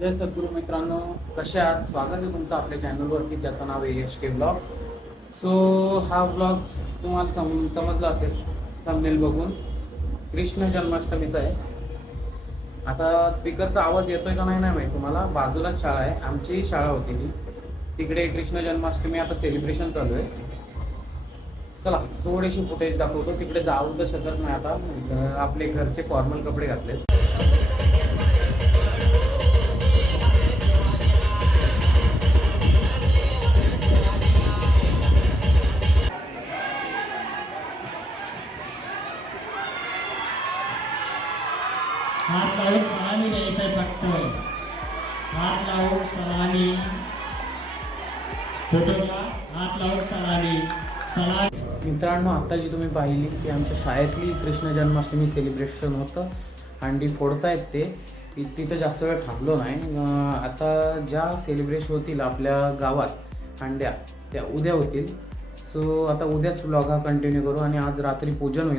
जय सद्गुरू मित्रांनो, कसे आहात? स्वागत आहे तुमचं आपल्या चॅनलवरती ज्याचं नाव आहे यश के ब्लॉग्स. सो हा ब्लॉग तुम्हाला समजला असेल थंबनेल बघून, कृष्ण जन्माष्टमीचा आहे. आता स्पीकरचा आवाज येतोय का नाही माहिती तुम्हाला. बाजूलाच शाळा आहे, आमची शाळा होती ती. तिकडे कृष्ण जन्माष्टमी आता सेलिब्रेशन चालू आहे. चला थोडीशी फुटेज दाखवतो. तिकडे जाऊ तर शकत नाही आता, आपले घरचे फॉर्मल कपडे घातले. हात लावून सलामी द्यायचा फक्त. हात लावून सलामी. फोटोला हात लावून सलामी. मित्रांनो, आता जी तुम्ही पाहिली की आमच्या शाळेतली कृष्ण जन्माष्टमी सेलिब्रेशन होतं. हंडी फोडतायत ते. तिथं जास्त वेळ थांबलो नाही. आता ज्या सेलिब्रेशन होतील आपल्या गावात हंड्या, त्या उद्या होतील. सो आता उद्याच व्लॉग हा कंटिन्यू करू आणि आज रात्री पूजन होईल.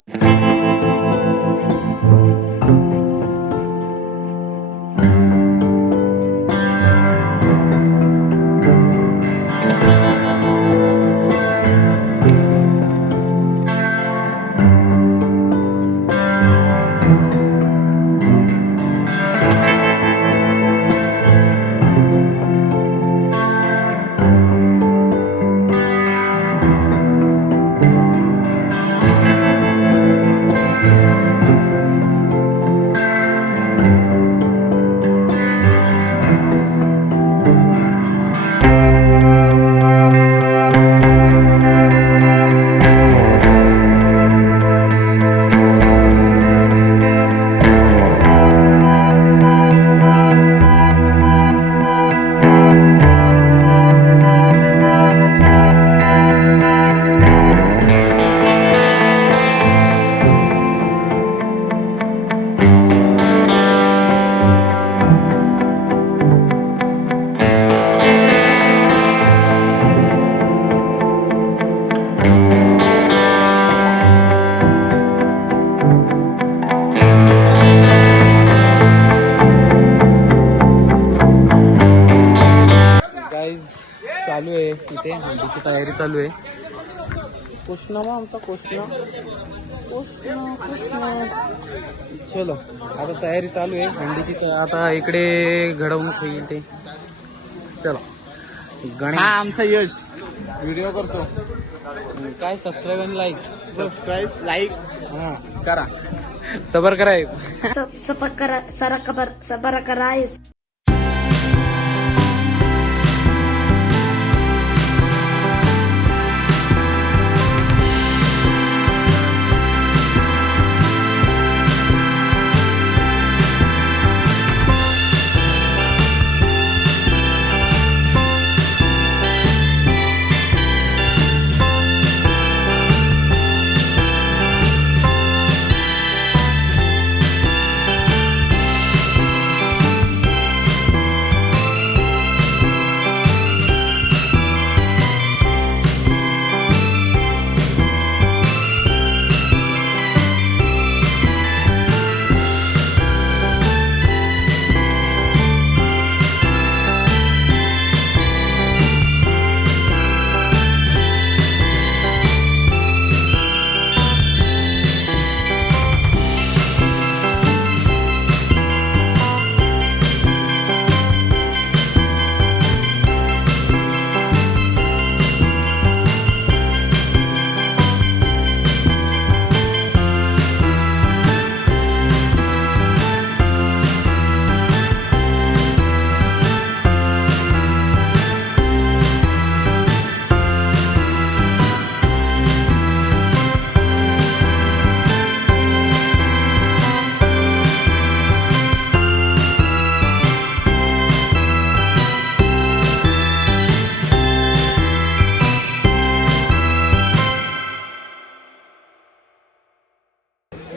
चालू आहे तिथे हंडीची तयारी चालू आहे. कृष्ण मग आमचा कृष्ण कृष्ण कृष्ण. चलो आता तयारी चालू आहे हंडीची. आता इकडे घडवणूक होईल ते. चलो गणेश. हा आमचा यश व्हिडिओ करतो. काय सबस्क्राईब आणि लाईक. सबस्क्राईब लाईक हां करा. सबर कराय. sabar karais.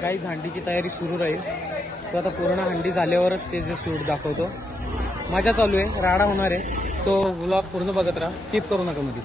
गाईज हंडीची तयारी सुरू राहील. तो आता पूर्ण हंडी झाल्यावरच ते जे शूट दाखवतो. मजा चालू आहे, राडा होणार आहे. सो व्लॉग पूर्ण बघत राहा, स्किप करू नका मध्ये.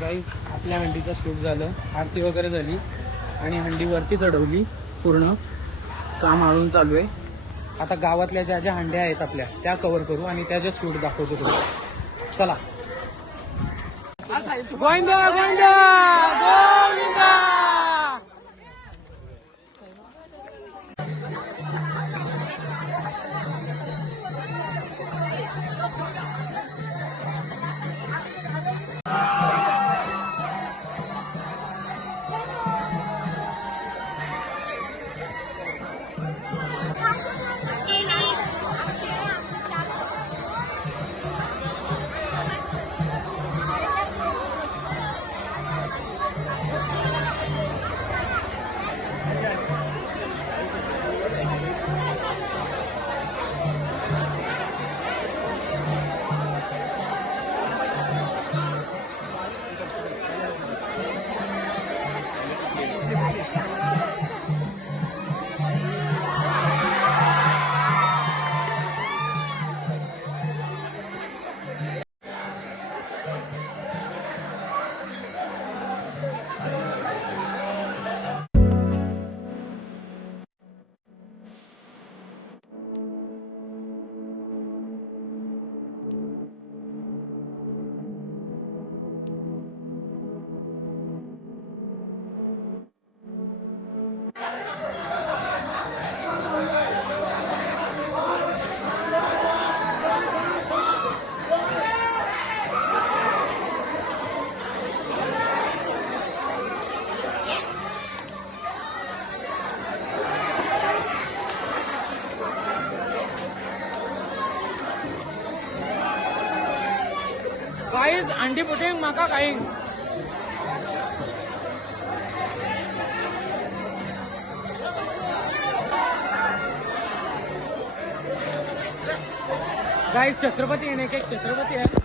गाईज आपल्या हंडीचं शूट झालं, आरती वगैरे झाली आणि हंडी वरती चढवली. पूर्ण काम हळून चालू आहे. आता गावातल्या ज्या ज्या हंड्या आहेत आपल्या त्या कव्हर करू आणि त्याचे शूट दाखवतो तुम्हाला. चला. गोविंदा गोविंदा गोविंदा. गाईज अंडी पुटिंग माका काही. गाईज छत्रपती आहे, एक छत्रपती आहे.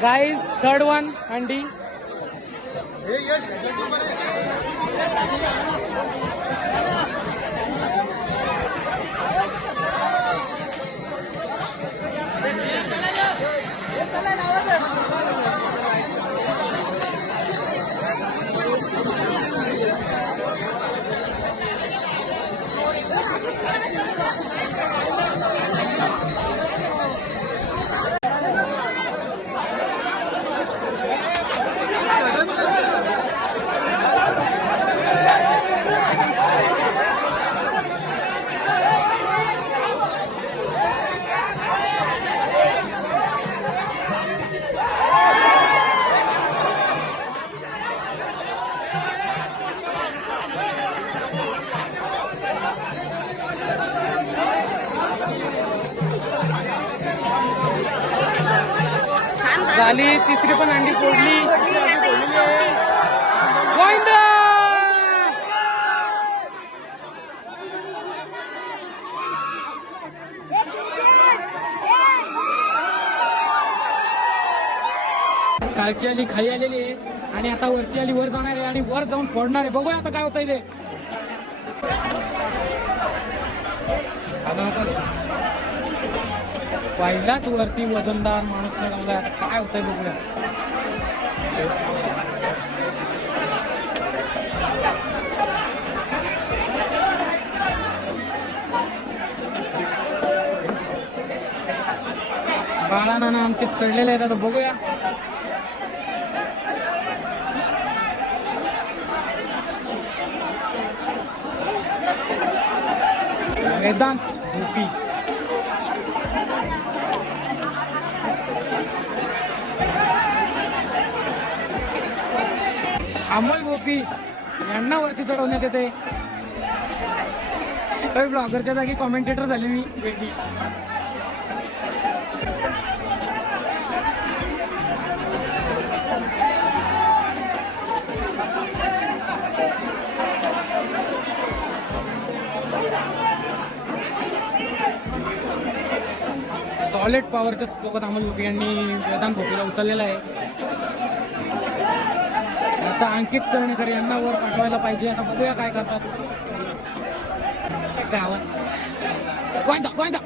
गाइस थर्ड वन अंडी. झाली तिसरी पण अंडी फोडली. गोविंदा. कालची आली खाली आलेली आहे आणि आता वरची आली वर जाणार आहे आणि वर जाऊन फोडणार आहे. बघूया आता काय होतंय ते. पहिलाच वरती वजनदार माणूस चढवलाय. आता काय होतंय बघूया. बाळा नाना आमचे चढलेले आहेत. आता बघूया. वेदांत भोपी. अमोल भोपी. यांना वरती चढवण्यात येते. ब्लॉगरच्या जागी कॉमेंटेटर झाले मी वेगळी. सॉलिड पॉवरच्या सोबत अमोल लोके यांनी वेदांत भोपीला उचललेला आहे. आता अंकित कर्णकर यांना वर पाठवायला पाहिजे. आता बघूया काय करतात. काय आवाज गोविंदा गोविंदा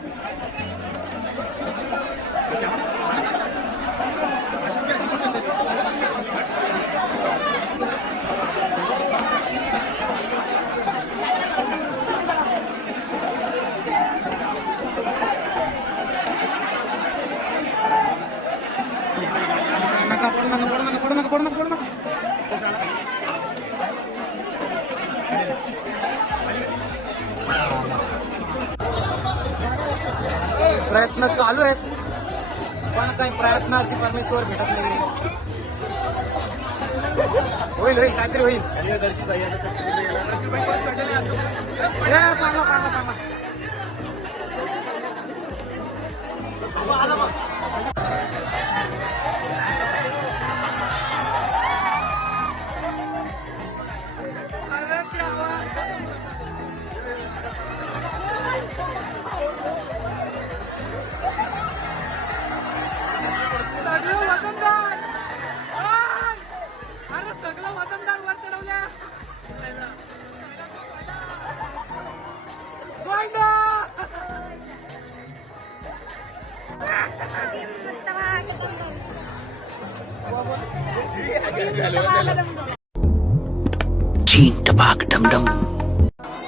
प्रयत्न चालू आहेत पण काही प्रयत्नार्थी परमेश्वर भेटत नाही. होईल होईल काहीतरी होईल.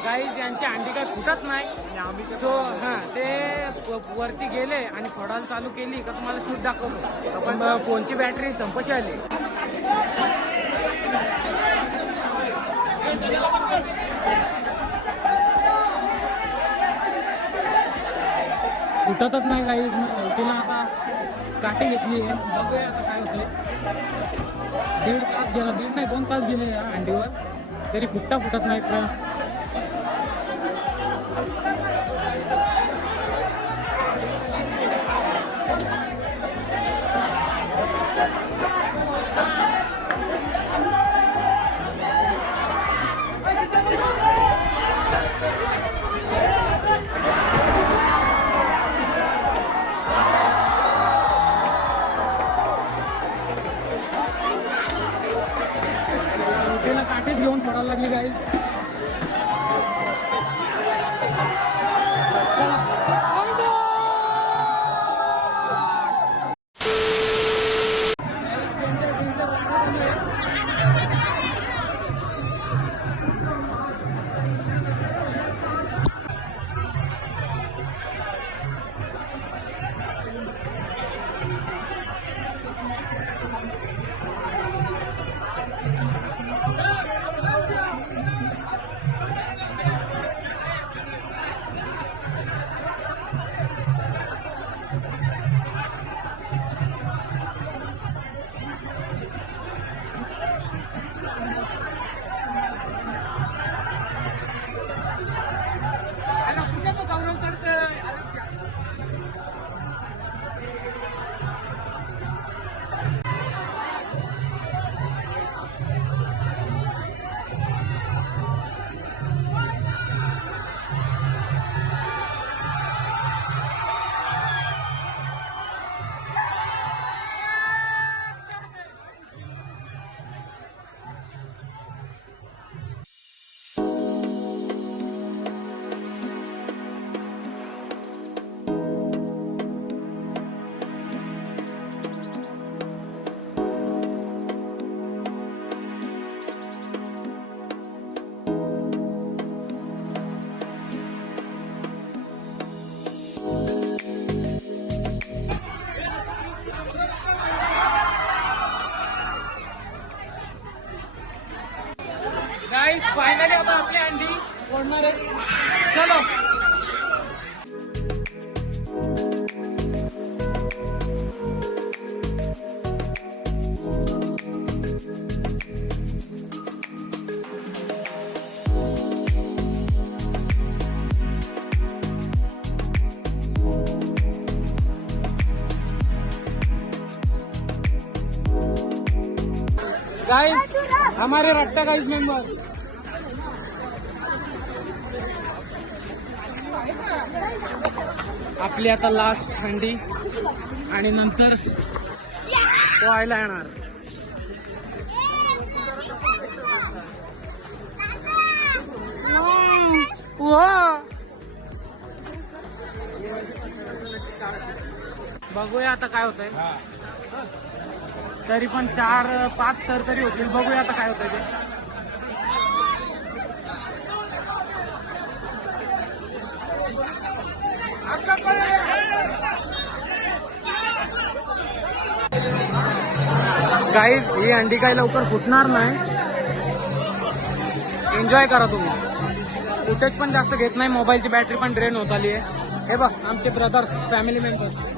गाईज यांची अंडी काय फुटत नाही. सो हा ते वरती गेले आणि फोडायला चालू केली का तुम्हाला शूट दाखवतो. पण फोनची बॅटरी संपशी आली. फुटतच नाही गाईज. मी शेवटीला आता काठी घेतली आहे. बघूया आता काय होतंय. 1.5 तास गेला. 1.5 नाही 2 तास गेले या अंडीवर तरी फुटत नाही. काठीच घेऊन फोडायला लागली गाईज. गाइस हमारे रट्टा गाइस मेंबर आपली आता लास्ट हंडी आणि नंतर पोहायला येणार. बघूया आता काय होतंय. तरी पण 4-5 थर तरी होतील. बघूया आता काय होतंय ते. गाईज ही अंडी काही लवकर फुटणार नाही. एन्जॉय करा तुम्ही. फुटेज पण जास्त घेत नाही. मोबाईलची बॅटरी पण ड्रेन होत आली आहे. हे बघ आमचे ब्रदर्स फॅमिली मेंबर्स.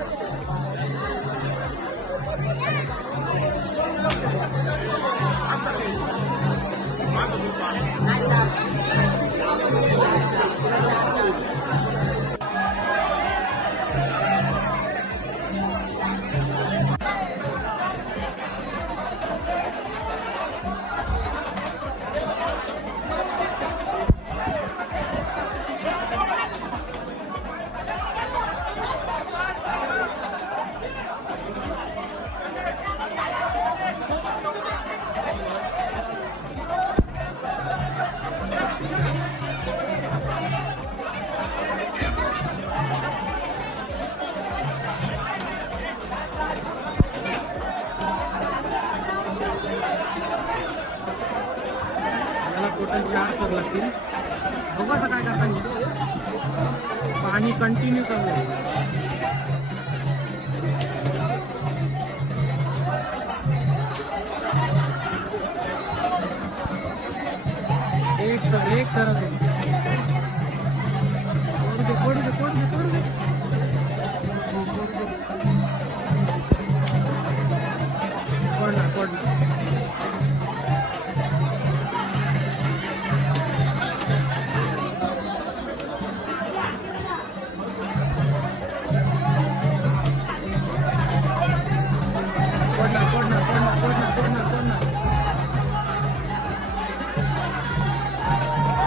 टोटल 4 थर लागतील. बघू आता काय करता येईल. पाणी कंटिन्यू चालू आहे. एक थर अजून.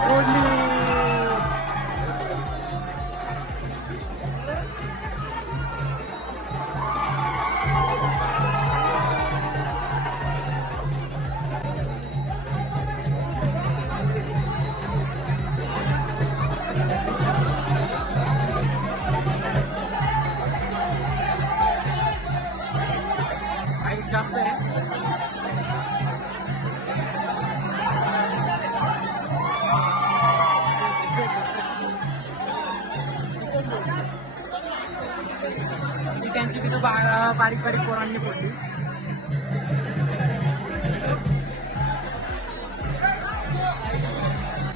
कोड दे. जास्त आहे. त्यांची तिथं बारीक पोरांनी पडली.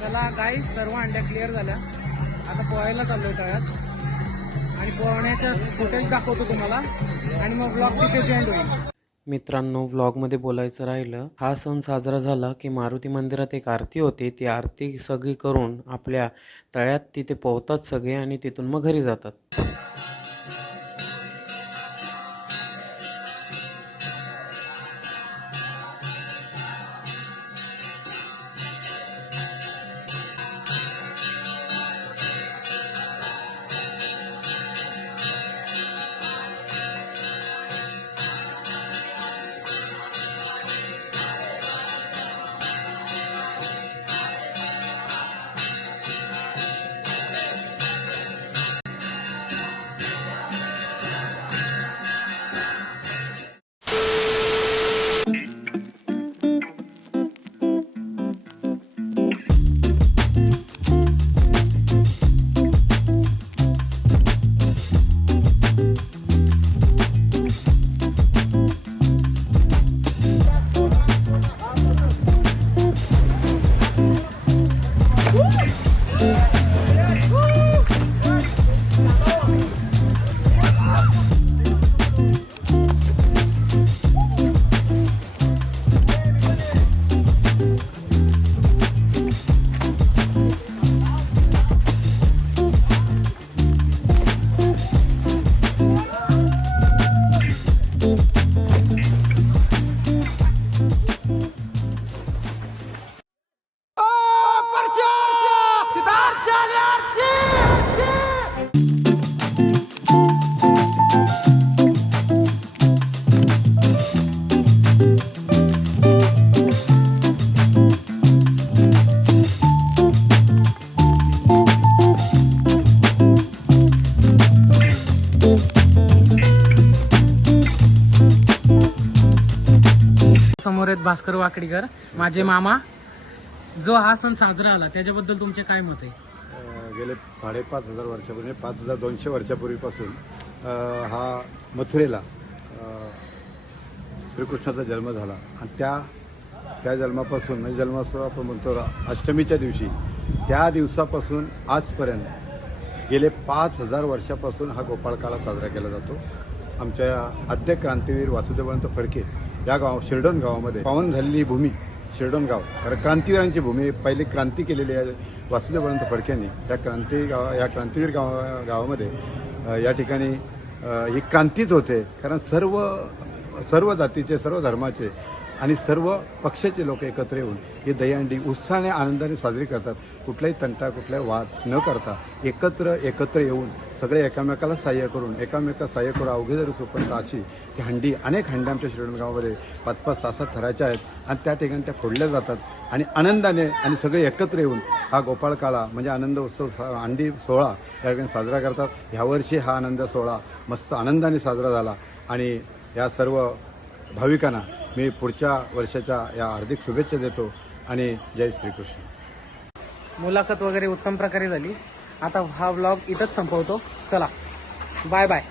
चला गाईस सर्व अंड्या क्लिअर झाल्या. आता पोहायला चाललोय तळ्यात आणि पोहण्याचं फुटेज दाखवतो तुम्हाला आणि मग ब्लॉग तिथे एंड होईल. मित्रांनो व्लॉगमध्ये बोलायचं राहिलं, हा सण साजरा झाला की मारुती मंदिरात एक आरती होते. ती आरती सगळी करून आपल्या तळ्यात तिथे पोहतात सगळे आणि तिथून मग घरी जातात. भास्कर वाकडीकर, माझे मामा. जो हा सण साजरा आला त्याच्याबद्दल तुमचे काय मत आहे? गेले 5,500 वर्षापूर्वी 5,200 वर्षापूर्वीपासून हा मथुरेला श्रीकृष्णाचा जन्म झाला आणि त्या जन्मापासून म्हणजे जन्मोत्सव आपण म्हणतो अष्टमीच्या दिवशी, त्या दिवसापासून आजपर्यंत गेले 5,000 वर्षापासून हा गोपाळकाला साजरा केला जातो. आमच्या आद्य क्रांतीवीर वासुदेवंत फडके या शिरडोन गावामध्ये पावन झालेली भूमी शिरडोन गाव, कारण क्रांतीवीरांची भूमी, पहिली क्रांती केलेली आहे वासुदेवंत फडकेंनी. या क्रांतीवीर गावामध्ये या ठिकाणी ही क्रांतीच होते, कारण सर्व जातीचे, सर्व धर्माचे आणि सर्व पक्षाचे लोक एकत्र येऊन ही दहीहंडी उत्साहाने आनंदाने साजरी करतात. कुठलाही तंटा, कुठलाही वाद न करता एकत्र येऊन सगळे एकामेकाला सहाय्य करून अवघे जरी सोपंत अशी की हंडी, अनेक हंड्या आमच्या शिरडोन गावामध्ये 5-5, 6-6 थराच्या आहेत आणि त्या ठिकाणी त्या फोडल्या जातात आणि आनंदाने आणि सगळे एकत्र येऊन हा गोपाळकाला म्हणजे आनंद उत्सव, हंडी सोहळा या ठिकाणी साजरा करतात. ह्यावर्षी हा आनंद सोहळा मस्त आनंदाने साजरा झाला आणि या सर्व भाविकांना मी पुढच्या वर्षाच्या या हार्दिक शुभेच्छा देतो आणि जय श्रीकृष्ण. मुलाखत वगैरे उत्तम प्रकारे झाली. आता हा व्लॉग इथंच संपवतो. चला, बाय बाय.